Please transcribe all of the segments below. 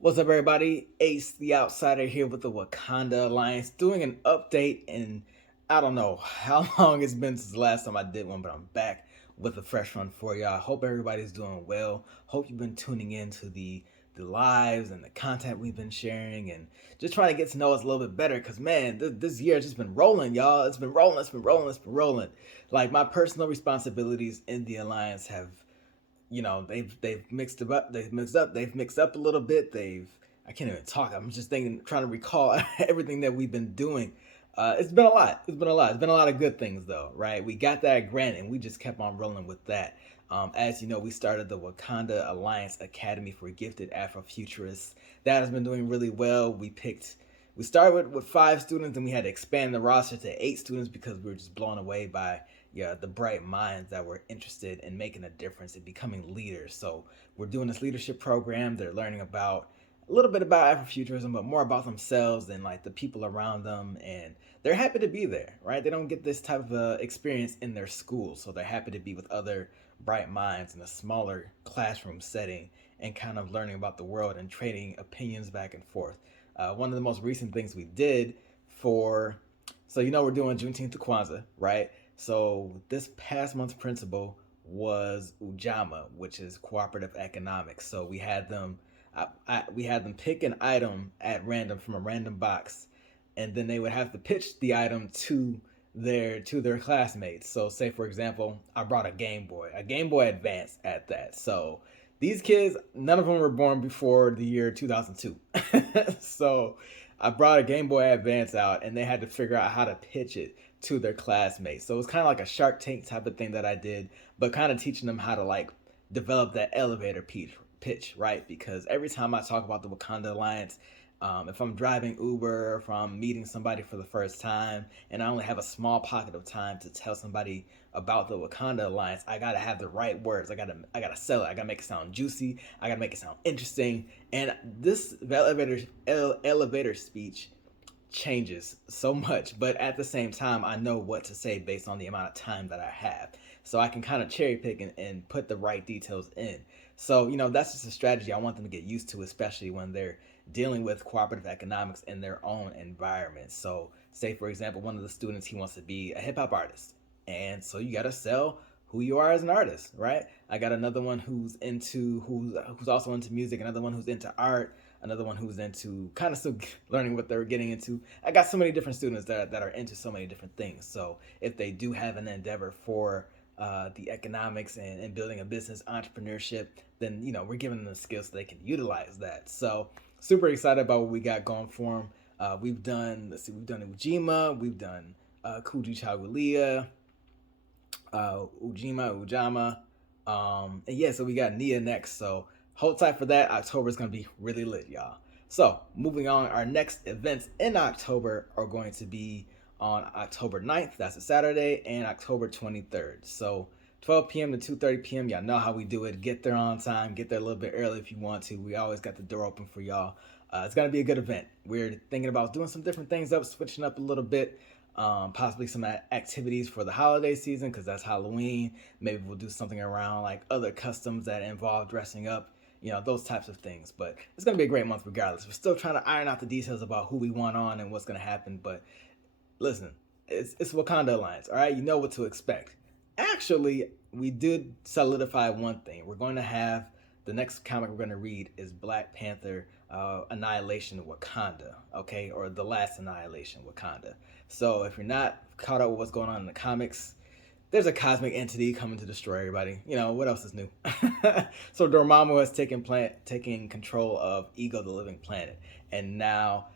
What's up, everybody? Ace the Outsider here with the Wakanda Alliance, doing an update. And I don't know how long it's been since the last time I did one, but I'm back with a fresh one for y'all. Hope everybody's doing well. Hope you've been tuning in to the lives and the content we've been sharing, and just trying to get to know us a little bit better. Cause man, this year has just been rolling, y'all. It's been rolling. It's been rolling. It's been rolling. Like my personal responsibilities in the alliance have, they've mixed it up, they've mixed up a little bit. They've I can't even talk. I'm just thinking, trying to recall everything that we've been doing. It's been a lot. It's been a lot of good things though, right? We got that grant and we just kept on rolling with that. As you know, we started the Wakanda Alliance Academy for Gifted Afrofuturists. That has been doing really well. We started with 5 students, and we had to expand the roster to 8 students because we were just blown away by, yeah, the bright minds that were interested in making a difference and becoming leaders. So we're doing this leadership program. They're learning about a little bit about Afrofuturism, but more about themselves and like the people around them. And they're happy to be there, right? They don't get this type of experience in their school, so they're happy to be with other bright minds in a smaller classroom setting and kind of learning about the world and trading opinions back and forth. One of the most recent things we did for, so we're doing Juneteenth to Kwanzaa, right? So this past month's principal was Ujama, which is cooperative economics. So we had them pick an item at random from a random box, and then they would have to pitch the item to their classmates. So say for example, I brought a Game Boy Advance at that. So these kids, none of them were born before the year 2002. So I brought a Game Boy Advance out, and they had to figure out how to pitch it to their classmates. So it was kind of like a Shark Tank type of thing that I did, but kind of teaching them how to like develop that elevator pitch, right? Because every time I talk about the Wakanda Alliance, if I'm driving Uber, if I'm meeting somebody for the first time, and I only have a small pocket of time to tell somebody about the Wakanda Alliance, I gotta have the right words. I gotta sell it. I gotta make it sound juicy. I gotta make it sound interesting. And this elevator speech changes so much, but at the same time, I know what to say based on the amount of time that I have. So I can kind of cherry pick and put the right details in. So, that's just a strategy I want them to get used to, especially when they're dealing with cooperative economics in their own environment. So, say for example, one of the students, he wants to be a hip hop artist. And so you got to sell who you are as an artist, right? I got another one who's also into music, another one who's into art, another one who's into kind of still learning what they're getting into. I got so many different students that are into so many different things. So if they do have an endeavor for the economics and building a business entrepreneurship, then we're giving them the skills so they can utilize that. So super excited about what we got going for them. We've done Ujima, we've done Kuji Chagulia, Ujama. And yeah, so we got Nia next. So hold tight for that. October is going to be really lit, y'all. So moving on, our next events in October are going to be on October 9th, that's a Saturday, and October 23rd. So 12 p.m. to 2:30 p.m. Y'all know how we do it. Get there on time. Get there a little bit early if you want to. We always got the door open for y'all. It's gonna be a good event. We're thinking about doing some different things up, switching up a little bit. Possibly some activities for the holiday season because that's Halloween. Maybe we'll do something around like other customs that involve dressing up. Those types of things. But it's gonna be a great month regardless. We're still trying to iron out the details about who we want on and what's gonna happen. But listen, it's Wakanda Alliance, all right? You know what to expect. Actually, we did solidify one thing. We're going to have the next comic we're going to read is Black Panther Annihilation Wakanda, okay? Or The Last Annihilation Wakanda. So if you're not caught up with what's going on in the comics, there's a cosmic entity coming to destroy everybody. What else is new? So Dormammu has taken control of Ego, the living planet, and now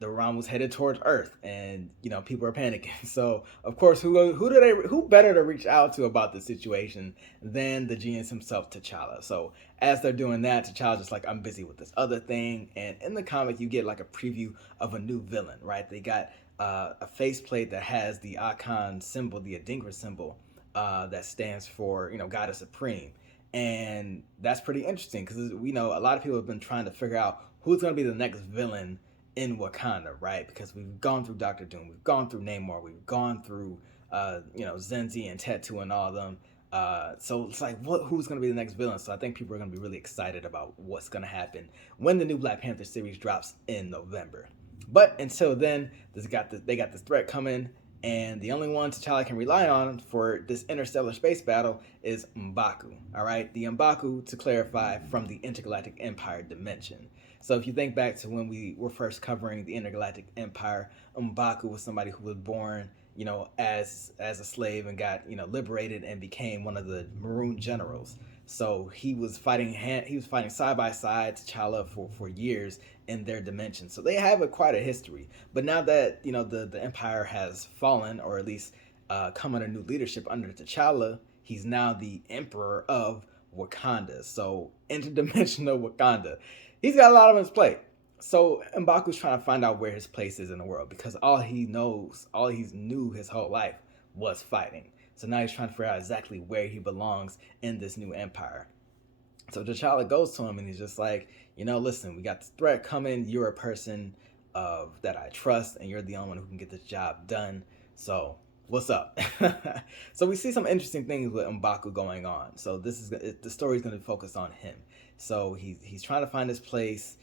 the realm was headed towards Earth, and people are panicking. So of course, who better to reach out to about the situation than the genius himself, T'Challa? So as they're doing that, T'Challa's just like, I'm busy with this other thing. And in the comic, you get like a preview of a new villain, right? They got a faceplate that has the Akan symbol, the Adinkra symbol, that stands for Goddess Supreme. And that's pretty interesting because we know a lot of people have been trying to figure out who's going to be the next villain in Wakanda, right? Because we've gone through Doctor Doom, we've gone through Namor, we've gone through Zenzi and Tetu and all of them. So it's like, who's going to be the next villain? So I think people are going to be really excited about what's going to happen when the new Black Panther series drops in November. But until then, they got this threat coming, and the only one T'Challa can rely on for this interstellar space battle is M'Baku. All right, the M'Baku, to clarify, from the Intergalactic Empire dimension. So if you think back to when we were first covering the Intergalactic Empire, M'Baku was somebody who was born, as a slave and got, liberated and became one of the Maroon generals. So he was fighting side by side T'Challa for years in their dimension. So they have quite a history. But now that the empire has fallen, or at least come under new leadership under T'Challa, he's now the emperor of Wakanda. So interdimensional Wakanda. He's got a lot on his plate. So M'Baku's trying to find out where his place is in the world, because all he's knew his whole life was fighting. So now he's trying to figure out exactly where he belongs in this new empire. So T'Challa goes to him and he's just like, listen, we got this threat coming. You're a person that I trust, and you're the only one who can get this job done. So what's up? So we see some interesting things with M'Baku going on. So the story is going to focus on him. So he's trying to find his place.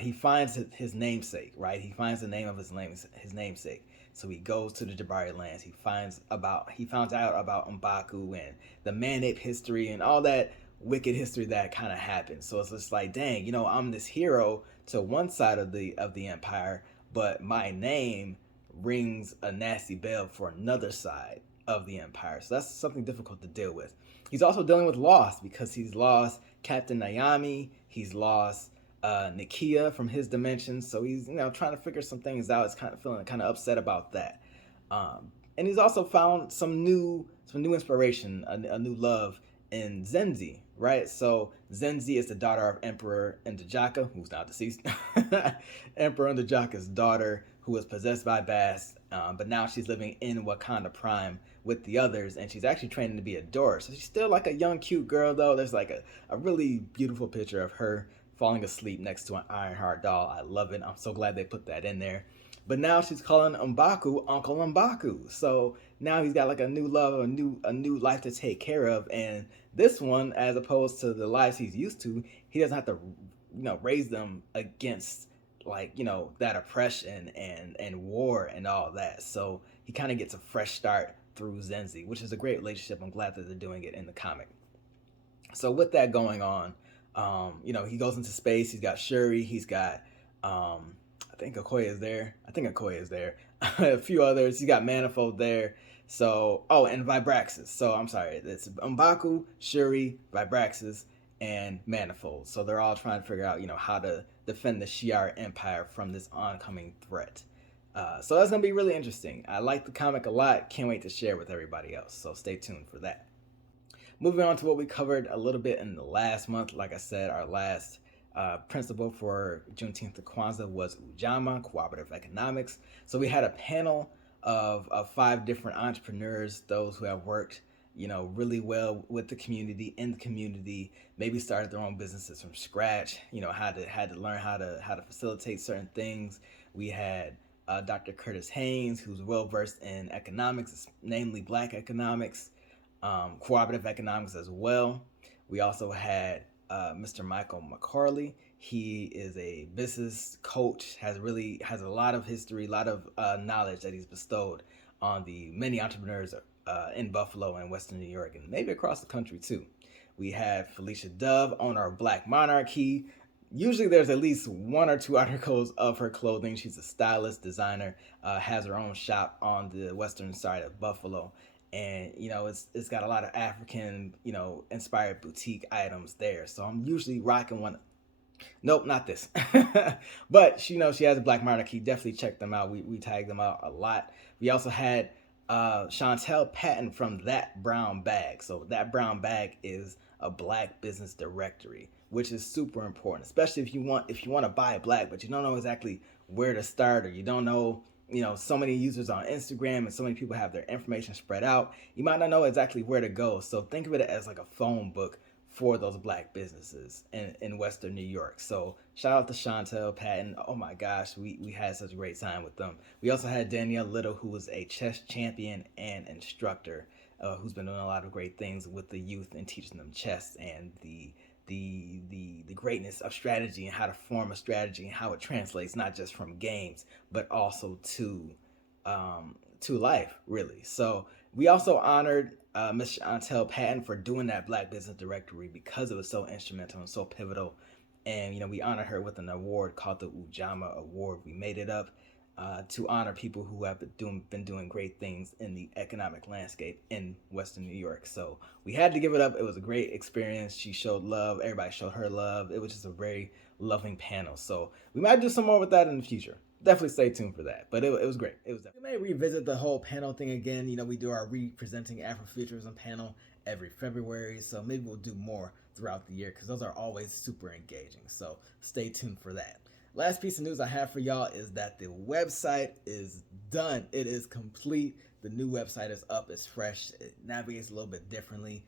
He finds his namesake, right? He finds the name of his namesake. So he goes to the Jabari lands. He finds out about M'Baku and the man-ape history and all that wicked history that kind of happened. So it's just like, dang, I'm this hero to one side of the empire, but my name rings a nasty bell for another side of the empire. So that's something difficult to deal with. He's also dealing with loss, because he's lost Captain Naomi. He's lost Nakia from his dimension. So he's trying to figure some things out. He's kind of feeling kind of upset about that. And he's also found some new inspiration, a new love in Zenzi, right? So Zenzi is the daughter of Emperor Ndjaka, who's now deceased. Emperor Ndjaka's daughter, who was possessed by Bast, but now she's living in Wakanda Prime with the others, and she's actually training to be a Dora. So she's still like a young, cute girl, though. There's like a really beautiful picture of her falling asleep next to an Ironheart doll. I love it. I'm so glad they put that in there. But now she's calling M'Baku Uncle M'Baku. So now he's got like a new love, a new life to take care of. And this one, as opposed to the lives he's used to, he doesn't have to, raise them against that oppression and war and all that. So he kind of gets a fresh start through Zenzi, which is a great relationship. I'm glad that they're doing it in the comic. So with that going on, he goes into space. He's got Shuri. He's got, I think Okoye is there. A few others. He's got Manifold there. So, and Vibraxis. So I'm sorry. It's M'Baku, Shuri, Vibraxis, and Manifold. So they're all trying to figure out, how to defend the Shi'ar Empire from this oncoming threat. So that's going to be really interesting. I like the comic a lot. Can't wait to share with everybody else. So stay tuned for that. Moving on to what we covered a little bit in the last month. Like I said, our last principle for Juneteenth to Kwanzaa was Ujamaa, cooperative economics. So we had a panel of 5 different entrepreneurs, those who have worked, really well with the community, in the community, maybe started their own businesses from scratch, had to learn how to facilitate certain things. We had Dr. Curtis Haynes, who's well versed in economics, namely Black economics. Cooperative economics as well. We also had Mr. Michael McCarley. He is a business coach, has a lot of history, a lot of knowledge that he's bestowed on the many entrepreneurs in Buffalo and Western New York, and maybe across the country too. We have Felicia Dove, owner of Black Monarchy. Usually there's at least 1 or 2 articles of her clothing. She's a stylist, designer, has her own shop on the western side of Buffalo. And it's got a lot of African inspired boutique items there. So I'm usually rocking one. Nope, not this. But she has a Black Monarchy. Definitely check them out. We tag them out a lot. We also had Chantel Patton from That Brown Bag. So That Brown Bag is a Black business directory, which is super important, especially if you want to buy Black, but you don't know exactly where to start, or you don't know. So many users on Instagram and so many people have their information spread out. You might not know exactly where to go. So think of it as like a phone book for those Black businesses in Western New York. So shout out to Chantel Patton. Oh my gosh, we had such a great time with them. We also had Danielle Little, who was a chess champion and instructor who's been doing a lot of great things with the youth and teaching them chess and the greatness of strategy and how to form a strategy and how it translates not just from games but also to life, really. So we also honored Miss Chantel Patton for doing that Black Business Directory because it was so instrumental and so pivotal. And we honored her with an award called the Ujama Award. We made it up to honor people who have been doing great things in the economic landscape in Western New York. So we had to give it up. It was a great experience. She showed love. Everybody showed her love. It was just a very loving panel. So we might do some more with that in the future. Definitely stay tuned for that. But it was great. We may revisit the whole panel thing again. We do our representing Afrofuturism panel every February. So maybe we'll do more throughout the year because those are always super engaging. So stay tuned for that. Last piece of news I have for y'all is that the website is done. It is complete. The new website is up. It's fresh. It navigates a little bit differently.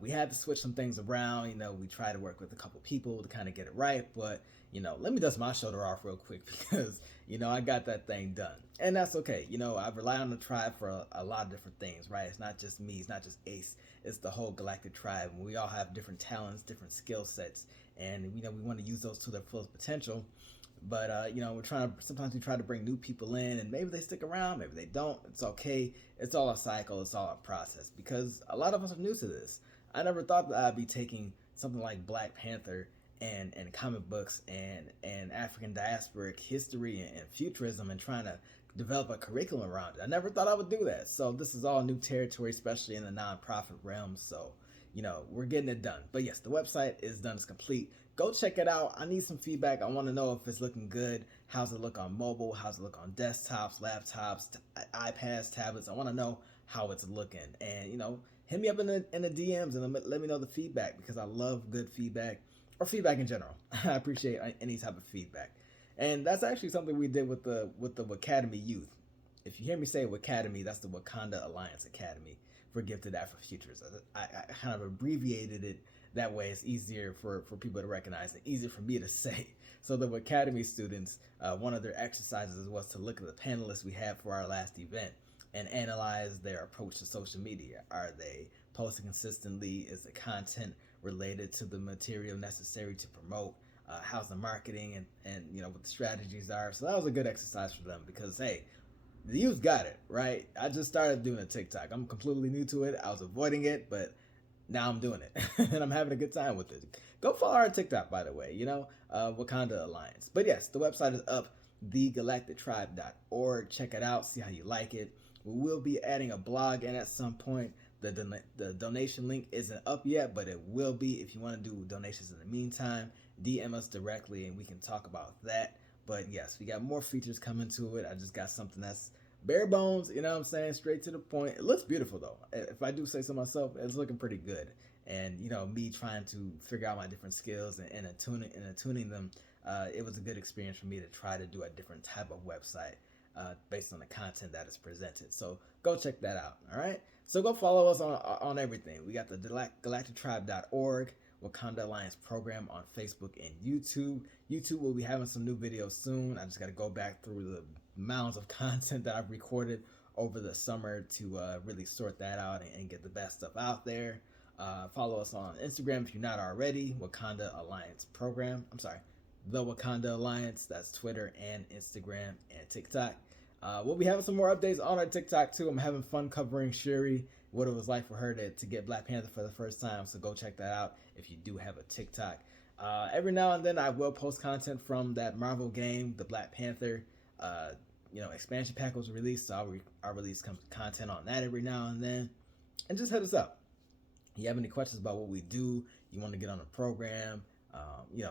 We had to switch some things around. We tried to work with a couple people to kind of get it right. But, let me dust my shoulder off real quick because, I got that thing done. And that's okay. I rely on the tribe for a lot of different things, right? It's not just me. It's not just Ace. It's the whole galactic tribe. We all have different talents, different skill sets. And, we want to use those to their fullest potential. But sometimes we try to bring new people in and maybe they stick around, maybe they don't. It's okay. It's all a cycle. It's all a process because a lot of us are new to this. I never thought that I'd be taking something like Black Panther and comic books and African diasporic history and futurism and trying to develop a curriculum around it. I never thought I would do that. So this is all new territory, especially in the nonprofit realm. So, we're getting it done. But yes, the website is done. It's complete. Go check it out. I need some feedback. I want to know if it's looking good. How's it look on mobile? How's it look on desktops, laptops, iPads, tablets? I want to know how it's looking. And, hit me up in the DMs and let me know the feedback because I love good feedback or feedback in general. I appreciate any type of feedback. And that's actually something we did with the Academy Youth. If you hear me say Academy, that's the Wakanda Alliance Academy for Gifted Afrofuturists. I kind of abbreviated it that way. It's easier for people to recognize and easier for me to say. So the Academy students, one of their exercises was to look at the panelists we had for our last event and analyze their approach to social media. Are they posting consistently? Is the content related to the material necessary to promote? How's the marketing and what the strategies are? So that was a good exercise for them because, hey, the youth got it, right? I just started doing a TikTok. I'm completely new to it. I was avoiding it, but now I'm doing it and I'm having a good time with it. Go follow our TikTok, by the way, Wakanda Alliance. But yes, the website is up, thegalactictribe.org. Check it out, see how you like it. We will be adding a blog in at some point. The donation link isn't up yet, but it will be. If you want to do donations in the meantime, DM us directly and we can talk about that. But yes, we got more features coming to it. I just got something that's bare bones, you know what I'm saying? Straight to the point. It looks beautiful though. If I do say so myself, it's looking pretty good. And me trying to figure out my different skills and attuning them, it was a good experience for me to try to do a different type of website based on the content that is presented. So go check that out. All right. So go follow us on everything. We got the galactictribe.org Wakanda Alliance program on Facebook and YouTube. YouTube will be having some new videos soon. I just got to go back through the mounds of content that I've recorded over the summer to really sort that out and get the best stuff out there. Follow us on Instagram if you're not already. Wakanda Alliance program. I'm sorry, the Wakanda Alliance. That's Twitter and Instagram and TikTok. We'll be having some more updates on our TikTok too. I'm having fun covering Shuri, what it was like for her to get Black Panther for the first time. So go check that out if you do have a TikTok. Every now and then I will post content from that Marvel game, the Black Panther expansion pack was released, so I'll release content on that every now and then. And just hit us up. You have any questions about what we do, you want to get on the program,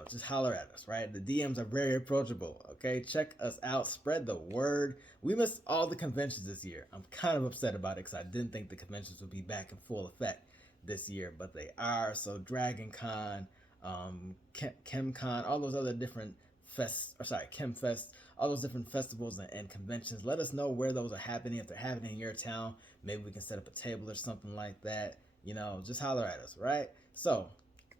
just holler at us, right? The DMs are very approachable, okay? Check us out, spread the word. We missed all the conventions this year. I'm kind of upset about it because I didn't think the conventions would be back in full effect this year, but they are. So Dragon Con, ChemCon, all those other different ChemFest, all those different festivals and conventions. Let us know where those are happening. If they're happening in your town, maybe we can set up a table or something like that. Just holler at us, right? So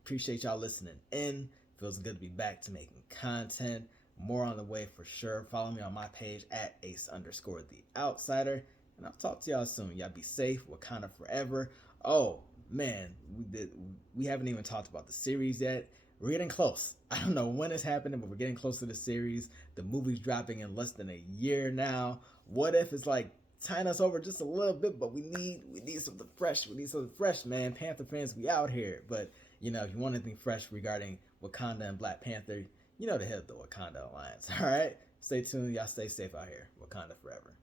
appreciate y'all listening in. Feels good to be back to making content. More on the way for sure. Follow me on my page at Ace_the Outsider. and I'll talk to y'all soon. Y'all be safe. Wakanda forever. Oh man, we haven't even talked about the series yet. We're getting close. I don't know when it's happening, but we're getting close to the series. The movie's dropping in less than a year now. What if it's like tying us over just a little bit, but we need something fresh. We need something fresh, man. Panther fans, we out here. But if you want anything fresh regarding Wakanda and Black Panther, to hit the Wakanda Alliance. All right, stay tuned. Y'all stay safe out here. Wakanda forever.